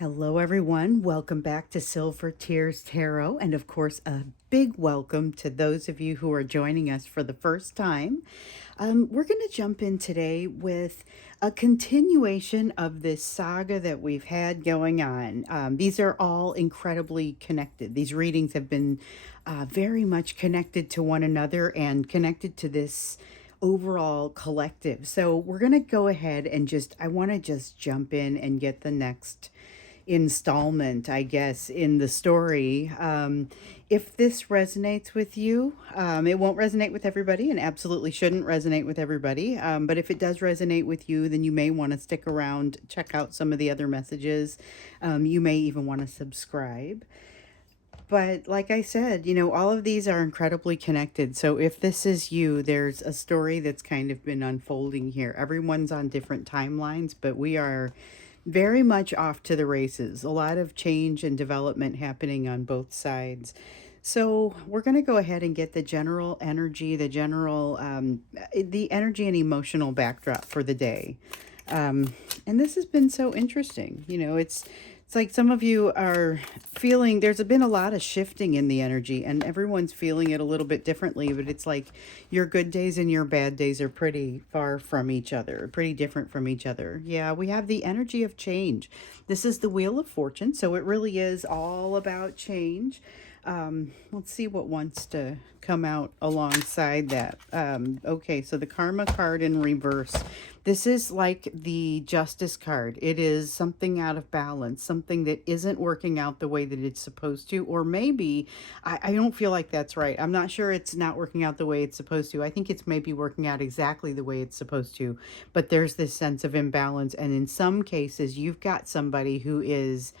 Hello, everyone. Welcome back to Silver Tears Tarot. And of course, a big welcome to those of you who are joining us for the first time. We're going to jump in today with a continuation of this saga that we've had going on. These are all incredibly connected. These readings have been very much connected to one another and connected to this overall collective. So we're going to go ahead and I want to just jump in and get the next installment, I guess, in the story. If this resonates with you, it won't resonate with everybody and absolutely shouldn't resonate with everybody. But if it does resonate with you, then you may want to stick around, check out some of the other messages. You may even want to subscribe. But like I said, all of these are incredibly connected. So if this is you, there's a story that's kind of been unfolding here. Everyone's on different timelines, but we are very much off to the races. A lot of change and development happening on both sides. So we're going to go ahead and get the general energy, the energy and emotional backdrop for the day. And this has been so interesting. It's like some of you are feeling there's been a lot of shifting in the energy and everyone's feeling it a little bit differently, but it's like your good days and your bad days are pretty far from each other, pretty different from each other. Yeah, we have the energy of change. This is the Wheel of Fortune, so it really is all about change. Let's see what wants to come out alongside that. Okay, so the Karma card in reverse. This is like the Justice card. It is something out of balance, something that isn't working out the way that it's supposed to, or maybe, I don't feel like that's right. I'm not sure it's not working out the way it's supposed to. I think it's maybe working out exactly the way it's supposed to, but there's this sense of imbalance, and in some cases, you've got somebody who is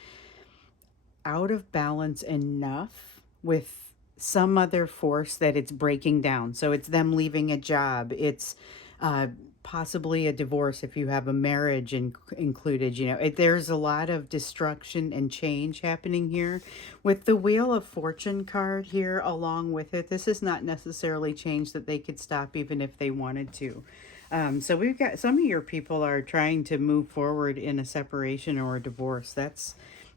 out of balance enough with some other force that it's breaking down. So it's them leaving a job. It's possibly a divorce if you have a marriage included. There's a lot of destruction and change happening here. With the Wheel of Fortune card here along with it, this is not necessarily change that they could stop even if they wanted to. So we've got some of your people are trying to move forward in a separation or a divorce.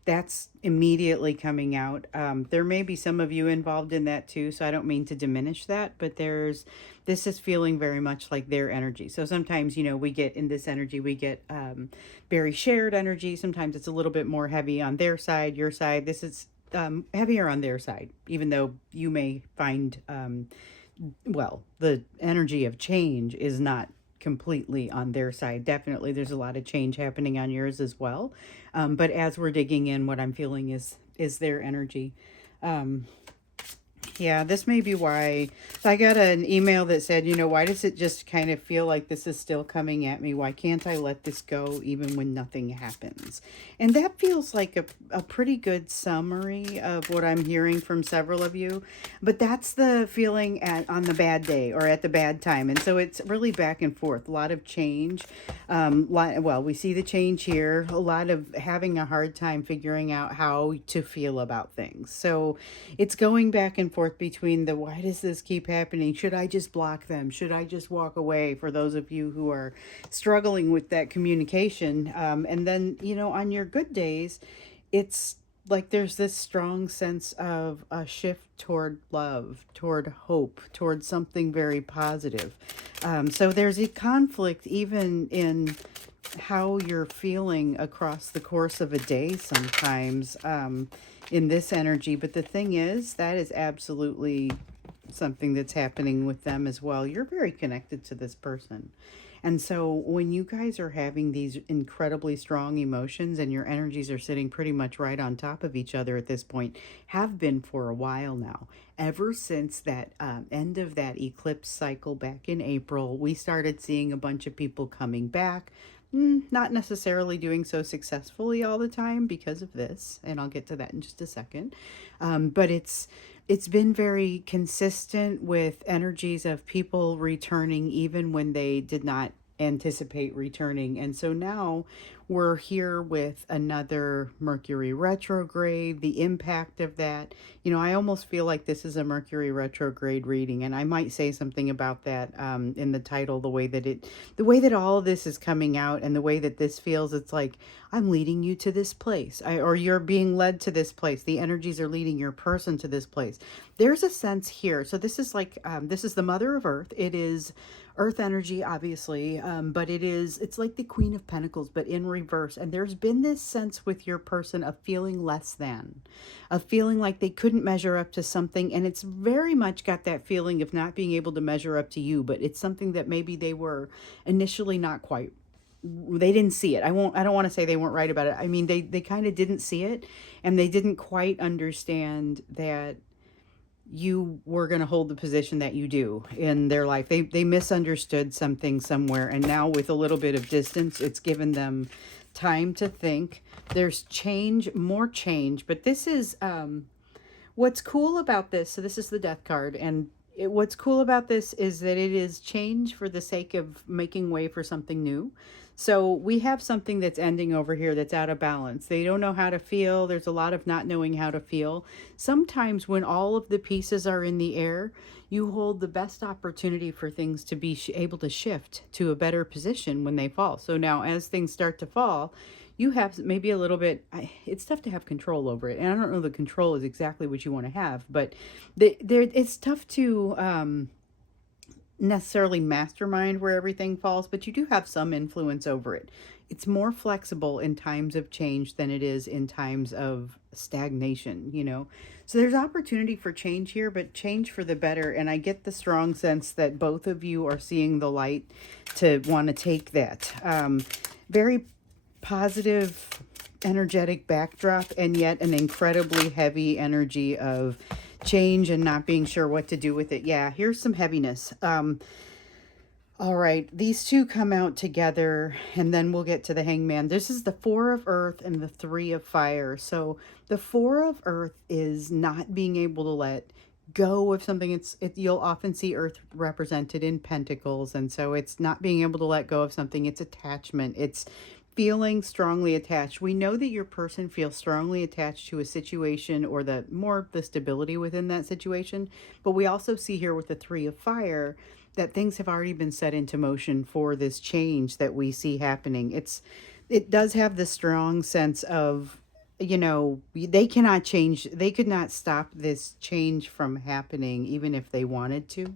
That's immediately coming out. There may be some of you involved in that too, so I don't mean to diminish that, but this is feeling very much like their energy. So sometimes, we get in this energy, we get very shared energy. Sometimes it's a little bit more heavy on their side, your side. This is heavier on their side, even though you may find, the energy of change is not completely on their side. Definitely there's a lot of change happening on yours as well, but as we're digging in, what I'm feeling is their energy. Yeah, this may be why. So I got an email that said, why does it just kind of feel like this is still coming at me? Why can't I let this go even when nothing happens? And that feels like a pretty good summary of what I'm hearing from several of you. But that's the feeling on the bad day or at the bad time. And so it's really back and forth, a lot of change. We see the change here, a lot of having a hard time figuring out how to feel about things. So it's going back and forth between why does this keep happening? Should I just block them? Should I just walk away? For those of you who are struggling with that communication. And then, on your good days, it's like there's this strong sense of a shift toward love, toward hope, toward something very positive. So there's a conflict even in how you're feeling across the course of a day sometimes, in this energy. But the thing is, that is absolutely something that's happening with them as well. You're very connected to this person. And so when you guys are having these incredibly strong emotions and your energies are sitting pretty much right on top of each other at this point, have been for a while now, ever since that end of that eclipse cycle back in April, we started seeing a bunch of people coming back, not necessarily doing so successfully all the time because of this, and I'll get to that in just a second. But it's been very consistent with energies of people returning even when they did not anticipate returning. And so now We're here with another Mercury retrograde, the impact of that. I almost feel like this is a Mercury retrograde reading, and I might say something about that in the title, the way that all of this is coming out and the way that this feels. It's like I'm leading you to this place, or you're being led to this place. The energies are leading your person to this place. There's a sense here. So this is like, this is the Mother of Earth. It is earth energy, obviously, but it's like the Queen of Pentacles, but in reverse. And there's been this sense with your person of feeling less than, of feeling like they couldn't measure up to something. And it's very much got that feeling of not being able to measure up to you, but it's something that maybe they were initially not quite, they didn't see it. I don't want to say they weren't right about it. I mean, they kind of didn't see it, and they didn't quite understand that you were going to hold the position that you do in their life. They misunderstood something somewhere, and now with a little bit of distance, it's given them time to think. There's change, more change, but this is what's cool about this. So this is the Death card, and what's cool about this is that it is change for the sake of making way for something new. So we have something that's ending over here that's out of balance. They don't know how to feel. There's a lot of not knowing how to feel. Sometimes when all of the pieces are in the air, you hold the best opportunity for things to be able to shift to a better position when they fall. So now as things start to fall, you have maybe a little bit, it's tough to have control over it. And I don't know the control is exactly what you want to have, but it's tough to necessarily mastermind where everything falls, but you do have some influence over it. It's more flexible in times of change than it is in times of stagnation. So there's opportunity for change here, but change for the better. And I get the strong sense that both of you are seeing the light to want to take that. Very positive, energetic backdrop, and yet an incredibly heavy energy of change and not being sure what to do with it. Yeah, here's some heaviness. All right, these two come out together, and then we'll get to the Hangman. This is the Four of Earth and the Three of Fire. So the Four of Earth is not being able to let go of something. You'll often see Earth represented in pentacles, and so it's not being able to let go of something. It's attachment. It's feeling strongly attached. We know that your person feels strongly attached to a situation, or the stability within that situation. But we also see here with the Three of Fire that things have already been set into motion for this change that we see happening. It does have the strong sense of, they cannot change. They could not stop this change from happening, even if they wanted to.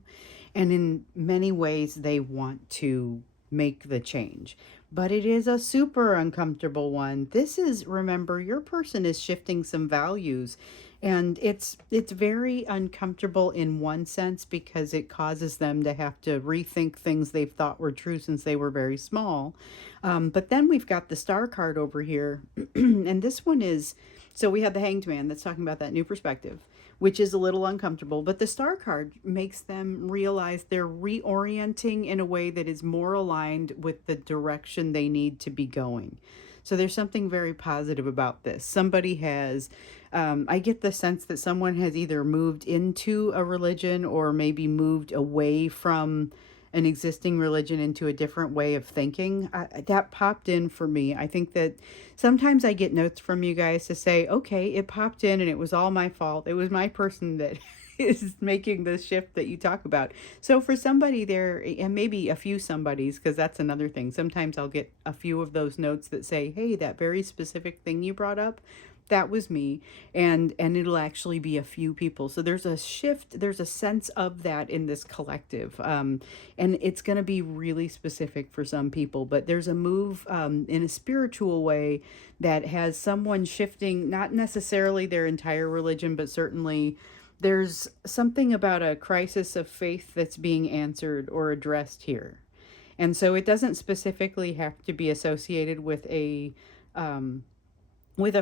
And in many ways, they want to make the change, but it is a super uncomfortable one. This is, remember, your person is shifting some values, and it's very uncomfortable in one sense because it causes them to have to rethink things they've thought were true since they were very small. But then we've got the Star card over here, and this one is, so we have the Hanged Man that's talking about that new perspective, which is a little uncomfortable. But the Star card makes them realize they're reorienting in a way that is more aligned with the direction they need to be going. So there's something very positive about this. Somebody has, I get the sense that someone has either moved into a religion or maybe moved away from an existing religion into a different way of thinking. That popped in for me. I think that sometimes I get notes from you guys to say, okay, it popped in and it was all my fault. It was my person that is making the shift that you talk about. So for somebody there, and maybe a few somebodies, because that's another thing. Sometimes I'll get a few of those notes that say, hey, that very specific thing you brought up, that was me. And it'll actually be a few people. So there's a shift, there's a sense of that in this collective. And it's going to be really specific for some people, but there's a move in a spiritual way that has someone shifting, not necessarily their entire religion, but certainly there's something about a crisis of faith that's being answered or addressed here. And so it doesn't specifically have to be associated with a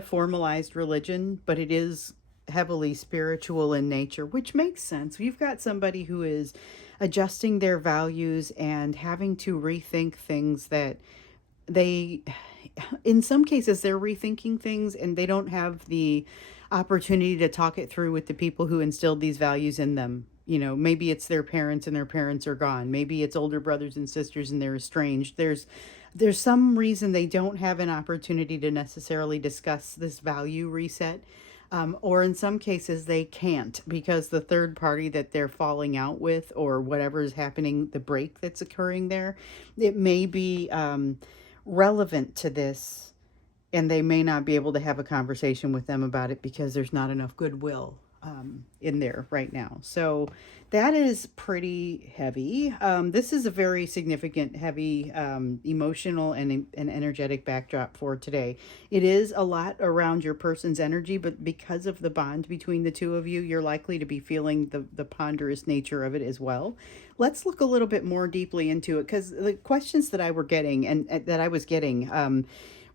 formalized religion, but it is heavily spiritual in nature, which makes sense. You've got somebody who is adjusting their values and having to rethink things that in some cases, they're rethinking things and they don't have the opportunity to talk it through with the people who instilled these values in them. Maybe it's their parents and their parents are gone. Maybe it's older brothers and sisters and they're estranged. There's there's some reason they don't have an opportunity to necessarily discuss this value reset. Or in some cases, they can't because the third party that they're falling out with, or whatever is happening, the break that's occurring there, it may be relevant to this, and they may not be able to have a conversation with them about it because there's not enough goodwill in there right now. So that is pretty heavy. This is a very significant, heavy emotional and energetic backdrop for today. It is a lot around your person's energy, but because of the bond between the two of you, you're likely to be feeling the ponderous nature of it as well. Let's look a little bit more deeply into it, because the questions that I were getting and that I was getting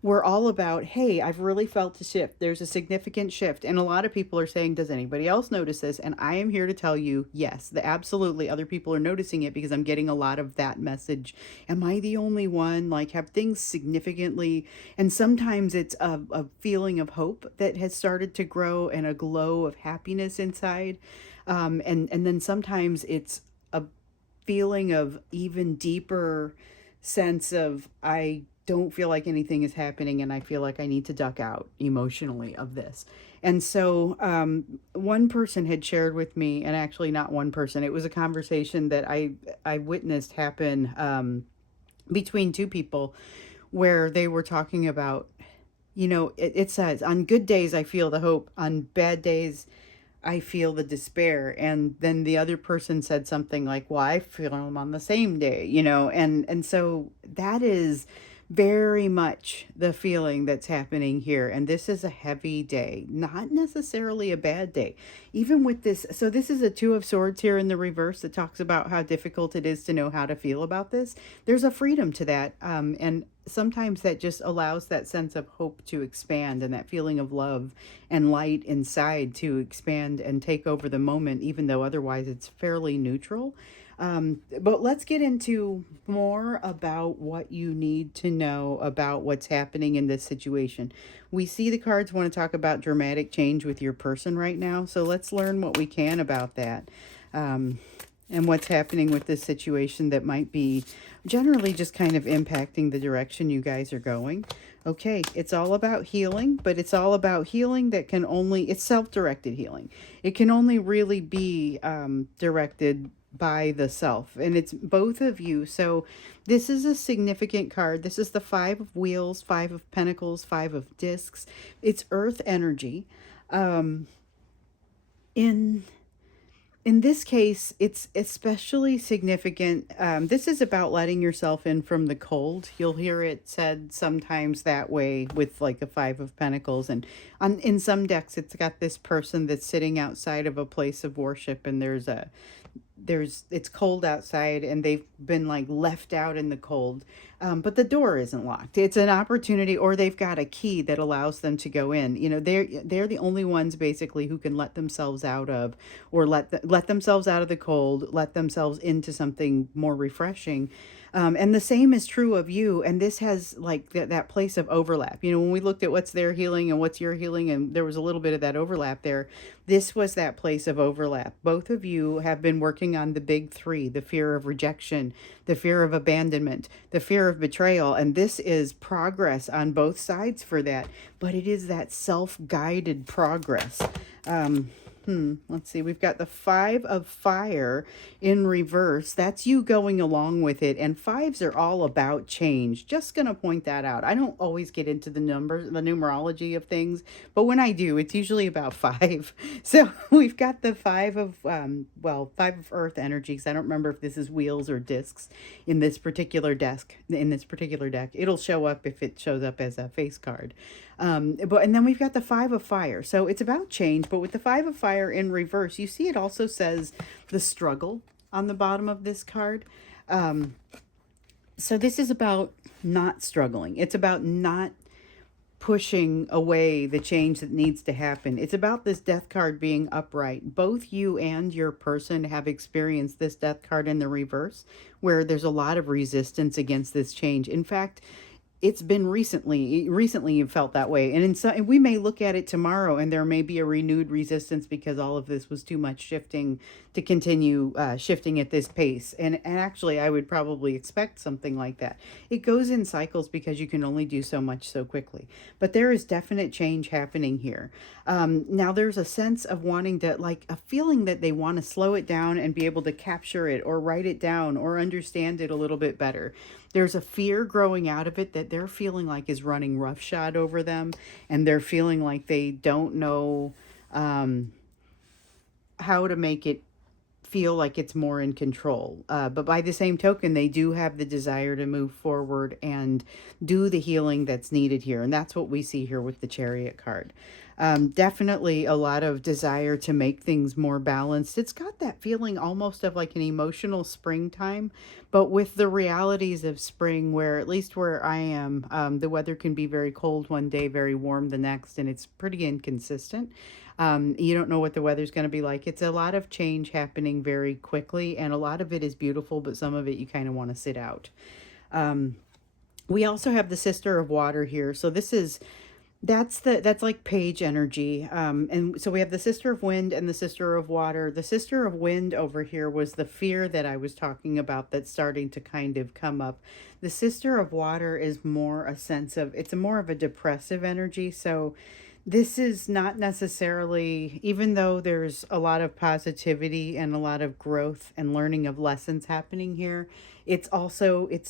we're all about, hey, I've really felt a shift. There's a significant shift. And a lot of people are saying, does anybody else notice this? And I am here to tell you, yes, absolutely other people are noticing it, because I'm getting a lot of that message. Am I the only one? Like, have things significantly, and sometimes it's a feeling of hope that has started to grow and a glow of happiness inside. And then sometimes it's a feeling of even deeper sense of, I don't feel like anything is happening and I feel like I need to duck out emotionally of this. And so one person had shared with me, and actually not one person, it was a conversation that I witnessed happen between two people, where they were talking about, it says, on good days I feel the hope, on bad days I feel the despair. And then the other person said something like, well, I feel them on the same day, and so that is very much the feeling that's happening here. And this is a heavy day, not necessarily a bad day. Even with this, so this is a Two of Swords here in the reverse that talks about how difficult it is to know how to feel about this. There's a freedom to that. And sometimes that just allows that sense of hope to expand, and that feeling of love and light inside to expand and take over the moment, even though otherwise it's fairly neutral. But let's get into more about what you need to know about what's happening in this situation. We see the cards want to talk about dramatic change with your person right now. So let's learn what we can about that. And what's happening with this situation that might be generally just kind of impacting the direction you guys are going. Okay, it's all about healing, but it's all about healing that can only, it's self-directed healing. It can only really be directed by the self, and it's both of you. So this is a significant card. This is the Five of Wheels, Five of Pentacles, Five of Discs. It's earth energy. In this case, it's especially significant. This is about letting yourself in from the cold. You'll hear it said sometimes that way with like the Five of Pentacles. And in some decks, it's got this person that's sitting outside of a place of worship, and it's cold outside and they've been like left out in the cold, but the door isn't locked. It's an opportunity, or they've got a key that allows them to go in. They're the only ones basically who can let themselves out of, or let themselves out of the cold, let themselves into something more refreshing. And the same is true of you. And this has like that place of overlap. When we looked at what's their healing and what's your healing, and there was a little bit of that overlap there. This was that place of overlap. Both of you have been working on the big three: the fear of rejection, the fear of abandonment, the fear of betrayal. And this is progress on both sides for that. But it is that self-guided progress. Let's see. We've got the Five of Fire in reverse. That's you going along with it. And fives are all about change. Just going to point that out. I don't always get into the numbers, the numerology of things, but when I do, it's usually about five. So we've got the Five of, Five of Earth energies. I don't remember if this is wheels or discs in this particular deck. It'll show up if it shows up as a face card. And then we've got the Five of Fire. So it's about change, but with the Five of Fire in reverse, you see it also says the struggle on the bottom of this card. So this is about not struggling. It's about not pushing away the change that needs to happen. It's about this Death card being upright. Both you and your person have experienced this Death card in the reverse, where there's a lot of resistance against this change. In fact, it's been recently you felt that way, and and we may look at it tomorrow and there may be a renewed resistance because all of this was too much shifting to continue shifting at this pace. And actually I would probably expect something like that. It goes in cycles because you can only do so much so quickly, but there is definite change happening here. Now there's a sense of wanting to, like a feeling that they want to slow it down and be able to capture it or write it down or understand it a little bit better. There's a fear growing out of it that they're feeling like is running roughshod over them, and they're feeling like they don't know um, how to make it feel like it's more in control. But by the same token, they do have the desire to move forward and do the healing that's needed here. And that's what we see here with the Chariot card. Definitely a lot of desire to make things more balanced. It's got that feeling almost of like an emotional springtime, but with the realities of spring, where at least where I am, the weather can be very cold one day, very warm the next, and it's pretty inconsistent. You don't know what the weather's going to be like. It's a lot of change happening very quickly, and a lot of it is beautiful, but some of it you kind of want to sit out. We also have the Sister of Water here. So this is that's like page energy. And so we have the Sister of Wind and the Sister of Water. The Sister of Wind over here was the fear that I was talking about that's starting to kind of come up. The Sister of Water is more a sense of, it's a more of a depressive energy. So this is not necessarily, even though there's a lot of positivity and a lot of growth and learning of lessons happening here, it's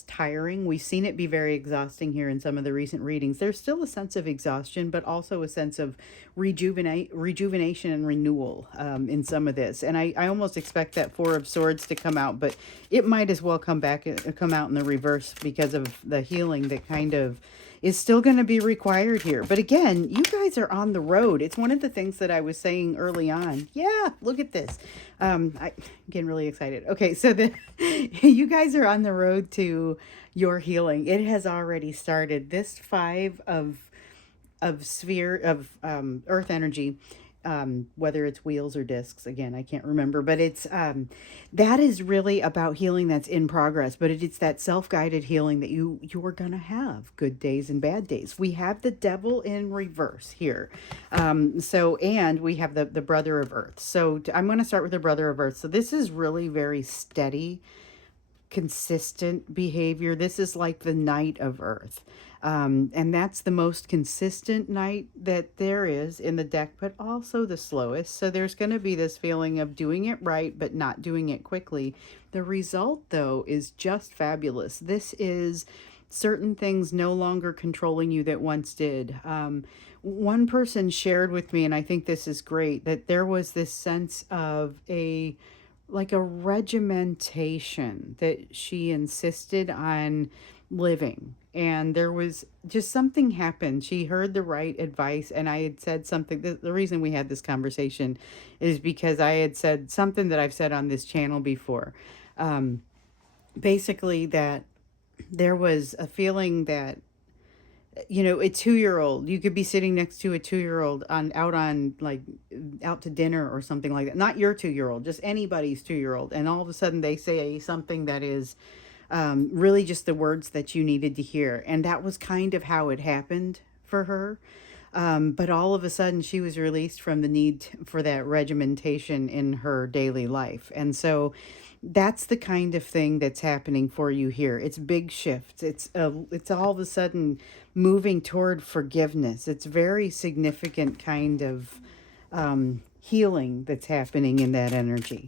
tiring. We've seen it be very exhausting here in some of the recent readings. There's still a sense of exhaustion, but also a sense of rejuvenation and renewal in some of this. And I almost expect that Four of Swords to come out, but it might as well come out in the reverse because of the healing that kind of is still going to be required here. But again, you guys are on the road. It's one of the things that I was saying early on. Yeah, look at this. I'm getting really excited. Okay, so you guys are on the road to your healing. It has already started. This five of sphere of earth energy, whether it's wheels or discs, again I can't remember, but it's that is really about healing that's in progress. But it's that self-guided healing that you are gonna have good days and bad days. We have the Devil in reverse here, and we have the Brother of Earth. So I'm going to start with the Brother of Earth. So this is really very steady, consistent behavior. This is like the Knight of Earth. And that's the most consistent knight that there is in the deck, but also the slowest. So there's going to be this feeling of doing it right, but not doing it quickly. The result, though, is just fabulous. This is certain things no longer controlling you that once did. One person shared with me, and I think this is great, that there was this sense of like a regimentation that she insisted on living. And there was just something happened. She heard the right advice, and I had said something. The reason we had this conversation is because I had said something that I've said on this channel before. Basically, that there was a feeling that, a 2-year-old, you could be sitting next to a 2-year-old out to dinner or something like that. Not your 2-year-old, just anybody's 2-year-old. And all of a sudden they say something that is really just the words that you needed to hear. And that was kind of how it happened for her. But all of a sudden she was released from the need for that regimentation in her daily life. And so that's the kind of thing that's happening for you here. It's big shifts. It's all of a sudden moving toward forgiveness. It's very significant kind of healing that's happening in that energy.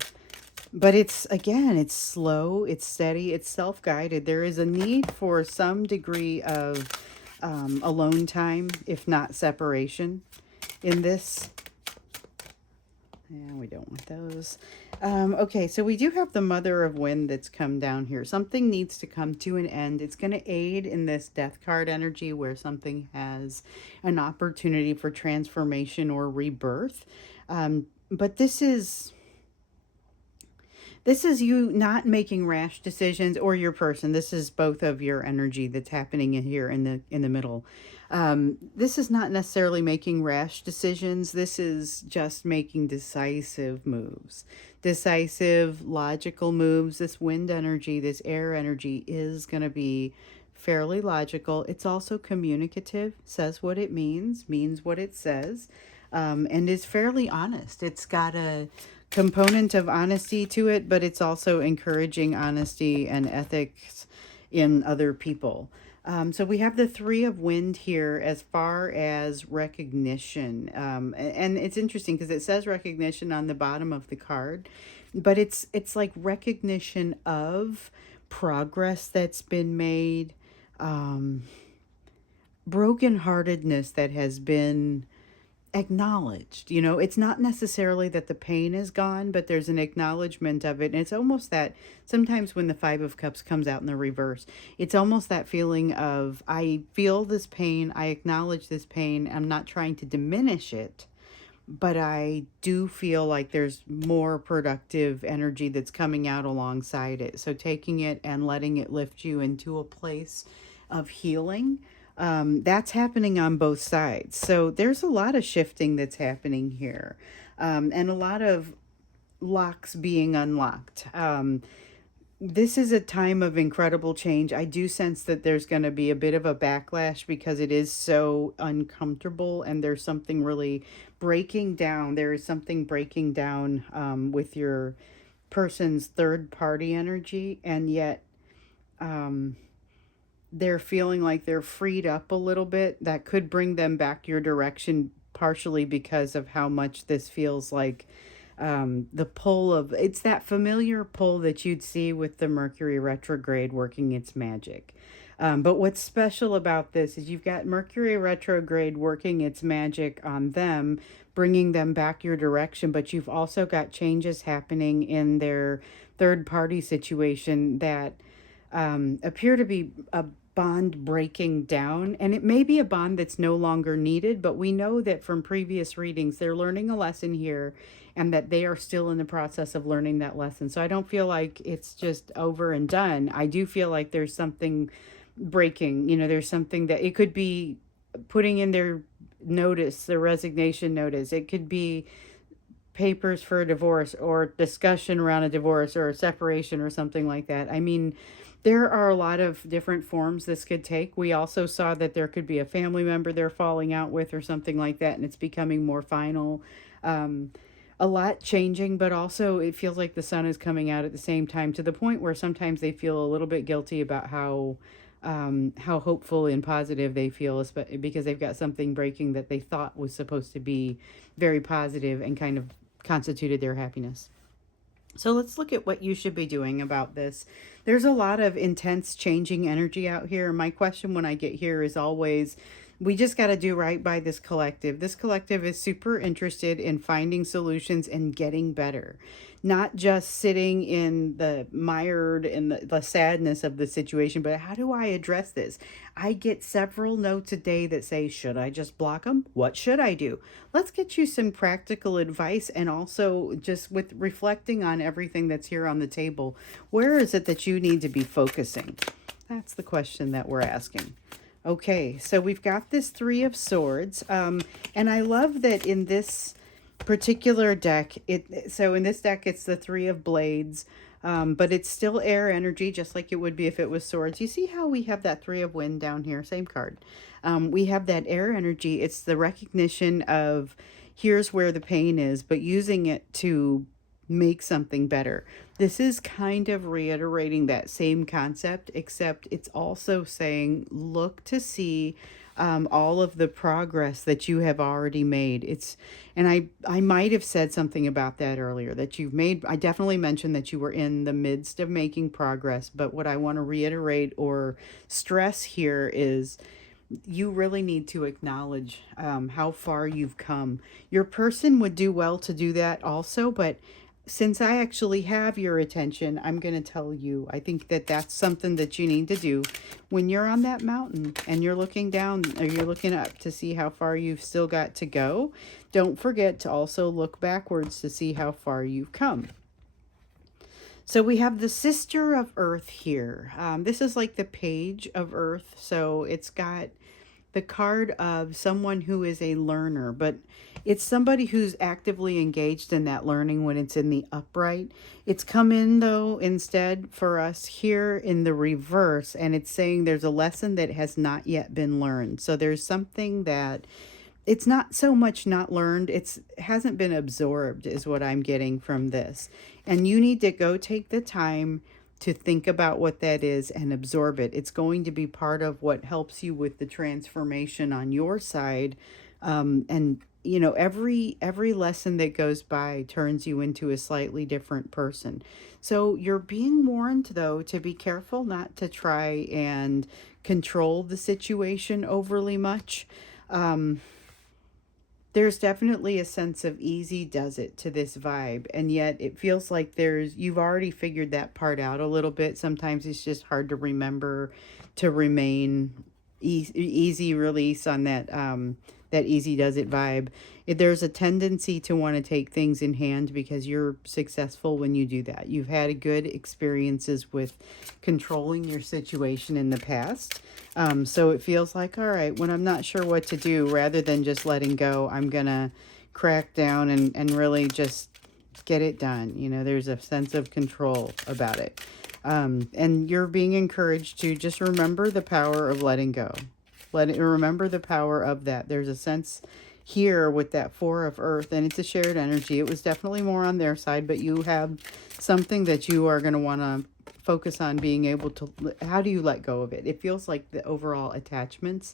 But it's slow, it's steady, it's self-guided. There is a need for some degree of alone time, if not separation, in this. Yeah, we don't want those. Okay, so we do have the Mother of Wind that's come down here. Something needs to come to an end. It's going to aid in this Death card energy where something has an opportunity for transformation or rebirth. But this is you not making rash decisions, or your person. This is both of your energy that's happening in here in the middle. This is not necessarily making rash decisions. This is just making decisive moves. Decisive, logical moves. This wind energy, this air energy is going to be fairly logical. It's also communicative, says what it means what it says, and is fairly honest. It's got a component of honesty to it, but it's also encouraging honesty and ethics in other people. So we have the Three of Wind here as far as recognition. And it's interesting because it says recognition on the bottom of the card, but it's like recognition of progress that's been made, brokenheartedness that has been acknowledged. It's not necessarily that the pain is gone, but there's an acknowledgement of it. And it's almost that sometimes when the Five of Cups comes out in the reverse, it's almost that feeling of, I feel this pain, I acknowledge this pain, I'm not trying to diminish it, but I do feel like there's more productive energy that's coming out alongside it. So taking it and letting it lift you into a place of healing, that's happening on both sides. So there's a lot of shifting that's happening here, and a lot of locks being unlocked. This is a time of incredible change. I do sense that there's going to be a bit of a backlash because it is so uncomfortable, and there's something really breaking down. There is something breaking down with your person's third party energy, and yet they're feeling like they're freed up a little bit. That could bring them back your direction, partially because of how much this feels like the pull of, it's that familiar pull that you'd see with the Mercury retrograde working its magic. But what's special about this is you've got Mercury retrograde working its magic on them, bringing them back your direction, but you've also got changes happening in their third party situation that appear to be a bond breaking down. And it may be a bond that's no longer needed, but we know that from previous readings, they're learning a lesson here and that they are still in the process of learning that lesson. So I don't feel like it's just over and done. I do feel like there's something breaking. There's something that it could be putting in their notice, their resignation notice. It could be papers for a divorce or discussion around a divorce or a separation or something like that. I mean, there are a lot of different forms this could take. We also saw that there could be a family member they're falling out with or something like that, and it's becoming more final. A lot changing, but also it feels like the sun is coming out at the same time, to the point where sometimes they feel a little bit guilty about how hopeful and positive they feel, because they've got something breaking that they thought was supposed to be very positive and kind of constituted their happiness. So let's look at what you should be doing about this. There's a lot of intense changing energy out here. My question when I get here is always, we just got to do right by this collective. This collective is super interested in finding solutions and getting better, not just sitting in the mired in the sadness of the situation, but how do I address this? I get several notes a day that say, should I just block them? What should I do? Let's get you some practical advice, and also just with reflecting on everything that's here on the table, where is it that you need to be focusing? That's the question that we're asking. Okay, so we've got this Three of Swords, and I love that in this particular deck, so in this deck it's the Three of Blades, but it's still air energy, just like it would be if it was swords. You see how we have that Three of Wind down here, same card. We have that air energy. It's the recognition of, here's where the pain is, but using it to make something better. This is kind of reiterating that same concept, except it's also saying, look to see all of the progress that you have already made. And I might have said something about that earlier, that you've made. I definitely mentioned that you were in the midst of making progress, but what I want to reiterate or stress here is, you really need to acknowledge how far you've come. Your person would do well to do that also, but since I actually have your attention, I'm going to tell you, I think that that's something that you need to do when you're on that mountain and you're looking down or you're looking up to see how far you've still got to go. Don't forget to also look backwards to see how far you've come. So we have the Sister of Earth here. This is like the Page of Earth. So it's got the card of someone who is a learner, but it's somebody who's actively engaged in that learning when it's in the upright. It's come in, though, instead for us here in the reverse, and it's saying there's a lesson that has not yet been learned. So there's something that it's not so much not learned, it's hasn't been absorbed is what I'm getting from this. And you need to go take the time to think about what that is and absorb it. It's going to be part of what helps you with the transformation on your side. And you know, every lesson that goes by turns you into a slightly different person. So you're being warned, though, to be careful not to try and control the situation overly much. There's definitely a sense of easy does it to this vibe, and yet it feels like you've already figured that part out a little bit. Sometimes it's just hard to remember to remain easy release on that easy does it vibe. There's a tendency to want to take things in hand because you're successful when you do that. You've had good experiences with controlling your situation in the past. So it feels like, all right, when I'm not sure what to do, rather than just letting go, I'm going to crack down and really just get it done. You know, there's a sense of control about it. And you're being encouraged to just remember the power of letting go. Remember the power of that. There's a sense here with that Four of Earth, and it's a shared energy. It was definitely more on their side, but you have something that you are going to want to focus on being able to, how do you let go of it? It feels like the overall attachments,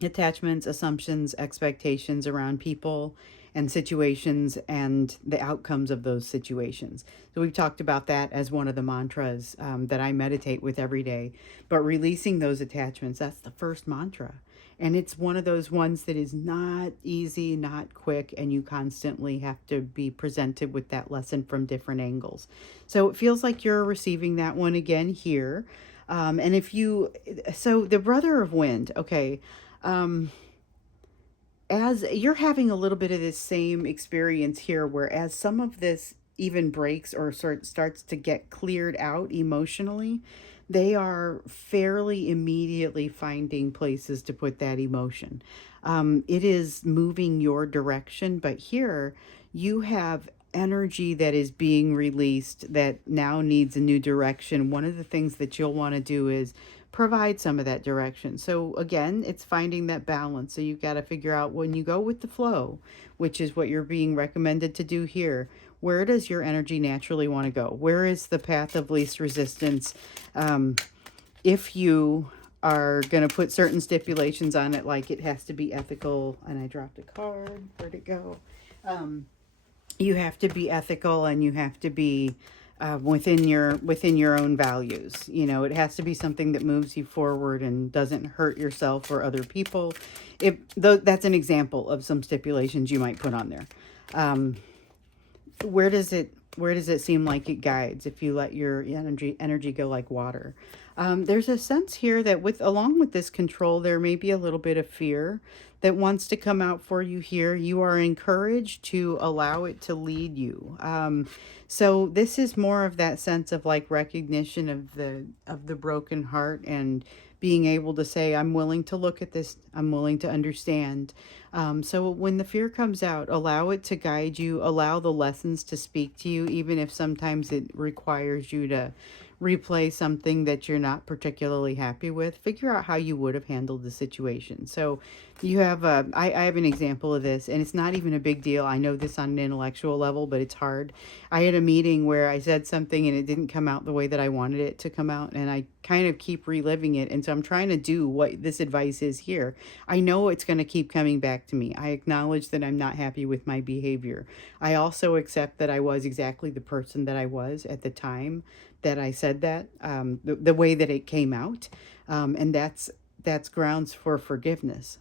assumptions, expectations around people and situations and the outcomes of those situations. So we've talked about that as one of the mantras that I meditate with every day. But releasing those attachments, that's the first mantra. And it's one of those ones that is not easy, not quick, and you constantly have to be presented with that lesson from different angles. So it feels like you're receiving that one again here. And so the Brother of Wind, okay, as you're having a little bit of this same experience here, where as some of this even breaks or starts to get cleared out emotionally, they are fairly immediately finding places to put that emotion. It is moving your direction, but here you have energy that is being released that now needs a new direction. One of the things that you'll want to do is provide some of that direction. So again, it's finding that balance. So you've got to figure out when you go with the flow, which is what you're being recommended to do here, where does your energy naturally want to go? Where is the path of least resistance? If you are going to put certain stipulations on it, like it has to be ethical, and I dropped a card, where'd it go? You have to be ethical, and you have to be within your own values. You know, it has to be something that moves you forward and doesn't hurt yourself or other people. That's an example of some stipulations you might put on there. Where does it seem like it guides if you let your energy go like water? There's a sense here that along with this control, there may be a little bit of fear that wants to come out for you here. You are encouraged to allow it to lead you. So this is more of that sense of like recognition of the broken heart and being able to say, I'm willing to look at this. I'm willing to understand. So when the fear comes out, allow it to guide you, allow the lessons to speak to you, even if sometimes it requires you to replay something that you're not particularly happy with. Figure out how you would have handled the situation. So you have I have an example of this, and it's not even a big deal. I know this on an intellectual level, but it's hard. I had a meeting where I said something and it didn't come out the way that I wanted it to come out, and I kind of keep reliving it. And so I'm trying to do what this advice is here. I know it's going to keep coming back to me. I acknowledge that I'm not happy with my behavior. I also accept that I was exactly the person that I was at the time that I said that, the way that it came out. And that's grounds for forgiveness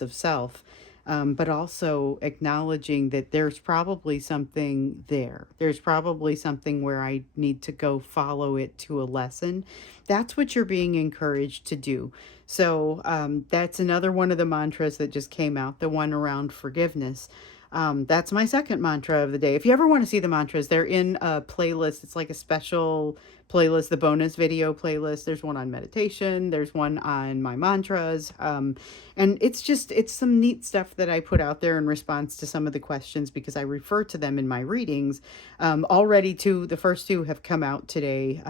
of self. But also acknowledging that there's probably something there. There's probably something where I need to go follow it to a lesson. That's what you're being encouraged to do. So that's another one of the mantras that just came out, the one around forgiveness. That's my second mantra of the day. If you ever want to see the mantras, they're in a playlist. It's like a special playlist, the bonus video playlist. There's one on meditation. There's one on my mantras. And it's some neat stuff that I put out there in response to some of the questions because I refer to them in my readings. Already the first two have come out today.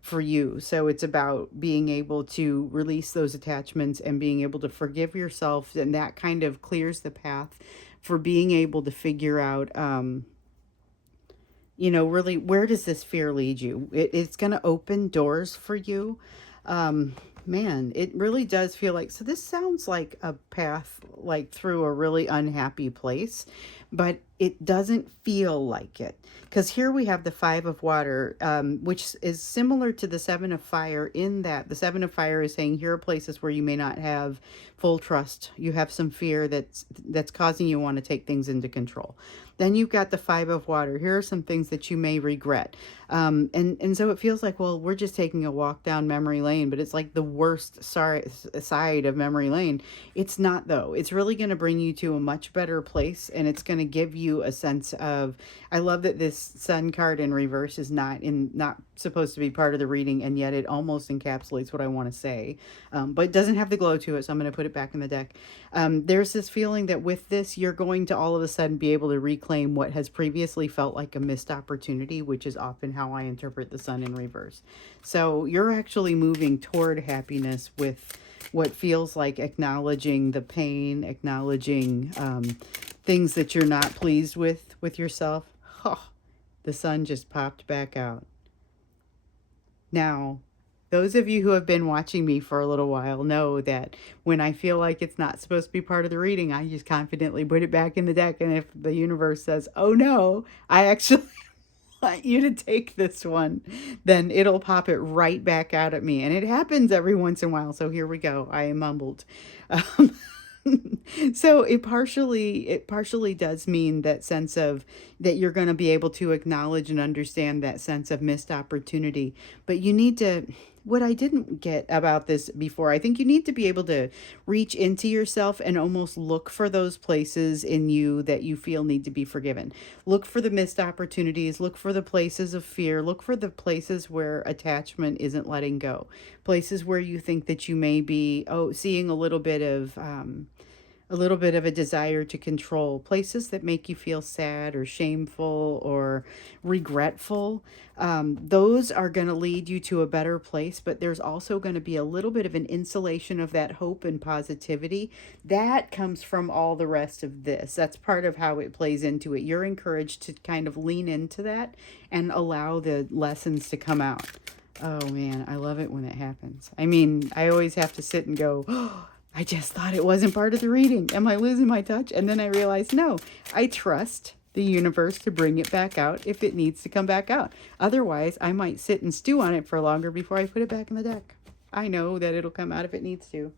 For you. So it's about being able to release those attachments and being able to forgive yourself. And that kind of clears the path for being able to figure out, really, where does this fear lead you? It's going to open doors for you. Man, it really does feel like, so this sounds like a path like through a really unhappy place, but it doesn't feel like it. Because here we have the Five of Water, which is similar to the Seven of Fire in that the Seven of Fire is saying here are places where you may not have full trust. You have some fear that's causing you want to take things into control. Then you've got the Five of Water. Here are some things that you may regret. And so it feels like, well, we're just taking a walk down memory lane, but it's like the worst side of memory lane. It's not, though. It's really going to bring you to a much better place, and it's going to give you a sense of, I love that this Sun card in reverse is not supposed to be part of the reading, and yet it almost encapsulates what I want to say. But it doesn't have the glow to it, so I'm going to put it back in the deck. There's this feeling that with this, you're going to all of a sudden be able to reclaim what has previously felt like a missed opportunity, which is often how I interpret the Sun in reverse. So you're actually moving toward happiness with what feels like acknowledging the pain, acknowledging things that you're not pleased with yourself. Oh, the Sun just popped back out. Now, those of you who have been watching me for a little while know that when I feel like it's not supposed to be part of the reading, I just confidently put it back in the deck. And if the universe says, oh no, I actually want you to take this one, then it'll pop it right back out at me. And it happens every once in a while. So here we go. I am mumbled. So it partially does mean that sense of that you're going to be able to acknowledge and understand that sense of missed opportunity. But you need to, what I didn't get about this before, I think you need to be able to reach into yourself and almost look for those places in you that you feel need to be forgiven. Look for the missed opportunities, look for the places of fear, look for the places where attachment isn't letting go. Places where you think that you may be seeing a little bit of a desire to control, places that make you feel sad or shameful or regretful. Those are going to lead you to a better place, but there's also going to be a little bit of an insulation of that hope and positivity. That comes from all the rest of this. That's part of how it plays into it. You're encouraged to kind of lean into that and allow the lessons to come out. Oh man, I love it when it happens. I mean, I always have to sit and go, oh, I just thought it wasn't part of the reading. Am I losing my touch? And then I realized, no, I trust the universe to bring it back out if it needs to come back out. Otherwise, I might sit and stew on it for longer before I put it back in the deck. I know that it'll come out if it needs to.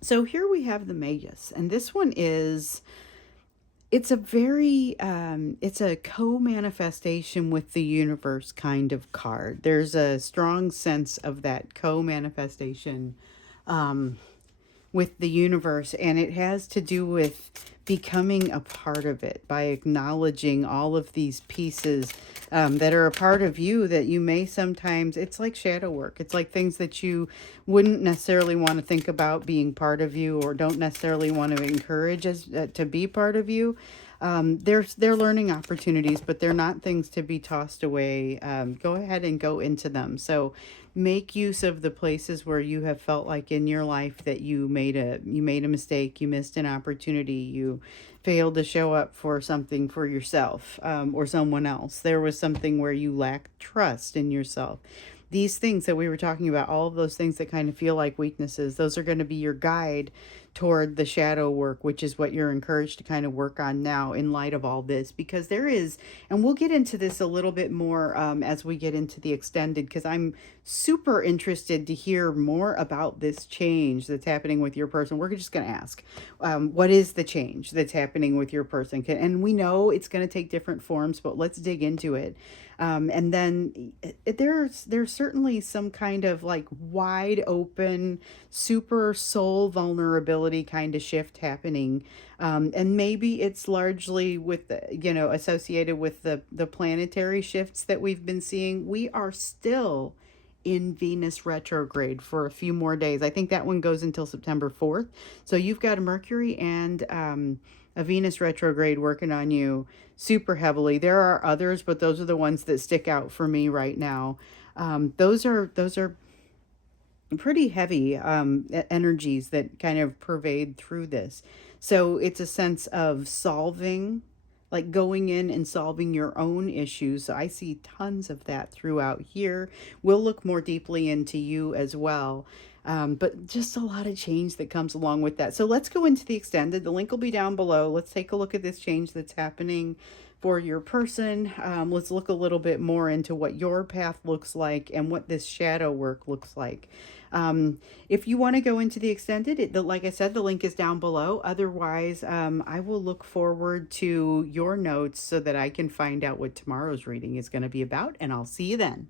So here we have the Magus, and this one is, it's a very, it's a co-manifestation with the universe kind of card. There's a strong sense of that co-manifestation with the universe, and it has to do with becoming a part of it by acknowledging all of these pieces that are a part of you that you may sometimes, it's like shadow work. It's like things that you wouldn't necessarily want to think about being part of you or don't necessarily want to encourage as to be part of you. They're learning opportunities, but they're not things to be tossed away. Go ahead and go into them. So make use of the places where you have felt like in your life that you made a mistake, you missed an opportunity, you failed to show up for something for yourself or someone else. There was something where you lacked trust in yourself. These things that we were talking about, all of those things that kind of feel like weaknesses, those are going to be your guide toward the shadow work, which is what you're encouraged to kind of work on now in light of all this, because there is, and we'll get into this a little bit more as we get into the extended, because I'm super interested to hear more about this change that's happening with your person. We're just going to ask, what is the change that's happening with your person? And we know it's going to take different forms, but let's dig into it. And then there's certainly some kind of like wide open, super soul vulnerability stability kind of shift happening. And maybe it's largely with the, associated with the planetary shifts that we've been seeing. We are still in Venus retrograde for a few more days. I think that one goes until September 4th. So you've got a Mercury and a Venus retrograde working on you super heavily. There are others, but those are the ones that stick out for me right now. Those are pretty heavy energies that kind of pervade through this. So it's a sense of solving, like going in and solving your own issues. So I see tons of that throughout here. We'll look more deeply into you as well. But just a lot of change that comes along with that. So let's go into the extended. The link will be down below. Let's take a look at this change that's happening for your person. Let's look a little bit more into what your path looks like and what this shadow work looks like. If you want to go into the extended, like I said, the link is down below. Otherwise, I will look forward to your notes so that I can find out what tomorrow's reading is going to be about, and I'll see you then.